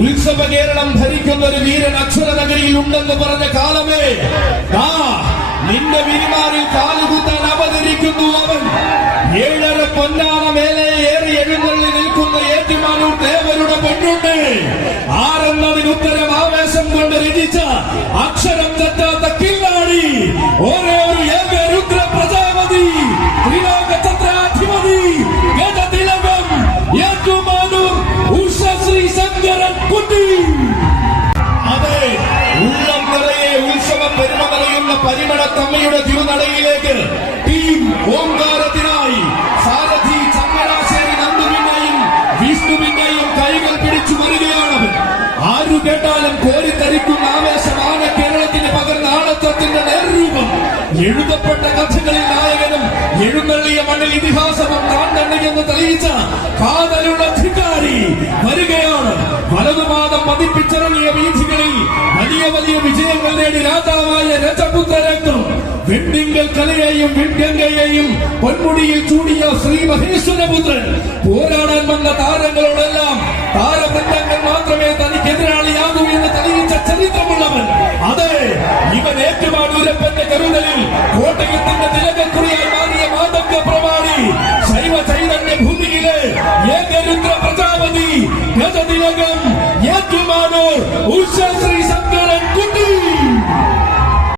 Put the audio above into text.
ഉത്സവ കേരളം ഭരിക്കുന്ന ഒരു വീരൻ അക്ഷരനഗരിയിൽ ഉണ്ടെന്ന് പറഞ്ഞ കാലമേ, നിന്റെ വിരിമാറിൽ കാലുകുത്താൻ അവതരിക്കുന്നു അവൻ. 7.5 പൊന്നാന മേലെ ഏറി എഴുന്നള്ളി നിൽക്കുന്ന ഏറ്റുമാനൂർ ദേവരുടെ പെണ്ണുണ്ട്. ആരെന്നതിന് ഉത്തരം ആവേശം കൊണ്ട് രചിച്ച അക്ഷരം തെറ്റാത്ത കില്ലാടി, ഒരേ ഒരു ഏക രുദ്ര പ്രജാപതി, ത്രിലോക ചത്രാധിപതി, ഗജതിലകം, ഏറ്റുമാനൂർ ഉഷശ്രീ ശങ്കരൻ കുട്ടി. അതെ, ഉള്ളം നിറയെ ഉത്സവ പെരുമ നിറയുന്ന പരിമളത്തമ്മയുടെ തിരുനടയിലേക്ക് ടീം ഓംകാരത്തിനായി സാരഥി ചങ്ങനാശ്ശേരി നന്ദുവിന്റെയും വിഷ്ണുവിന്റെയും കൈകൾ പിടിച്ചു വരികയാണ്. ആരു കേട്ടാലും കോരിത്തരിക്കുന്ന ആവേശമാണ് കേരളത്തിന് പകർന്ന ആളത്വത്തിന്റെ നേർരൂപം. എഴുതപ്പെട്ട കഥകളിൽ നായകനും എഴുന്നള്ളിയ മണ്ണിൽ ഇതിഹാസവും താൻ തന്നെയെന്ന് തെളിയിച്ച കാതലുള്ള അധികാരി വരികയാണ്. വലതുപാദം പതിപ്പിച്ചിറങ്ങിയ വീഥികളിൽ വലിയ വലിയ വിജയങ്ങൾ നേടി രാജാവായ രജപുത്രരത്നം വെണ്ടിങ്കൽ കലയെയും വിൺഗംഗയെയും പൊന്മുടിയിൽ ചൂടിയ ശ്രീ മഹേശ്വരപുത്രൻ പോരാടാൻ വന്ന താരങ്ങളോടെല്ലാം താരവൃന്ദങ്ങൾ മാത്രമേ തനിക്കെതിരാളിയാകൂ എന്ന് തെളിയിച്ച ചരിത്രമുള്ളവൻ. അതെ, ഇവൻ ഏറ്റുമാനൂരപ്പന്റെ കരുതലിൽ കോട്ടയത്തിന്റെ തിലകക്കുറിയായി മാറിയ മാതംഗ പ്രമാണി, ശൈവ ചൈതന്യ ഭൂമിയിലെ ഏകരുദ്ര പ്രജാപതി, ഗജതിലകം, ഏറ്റുമാനൂർ ഉഷശ്രീ ശങ്കരൻ കുട്ടി.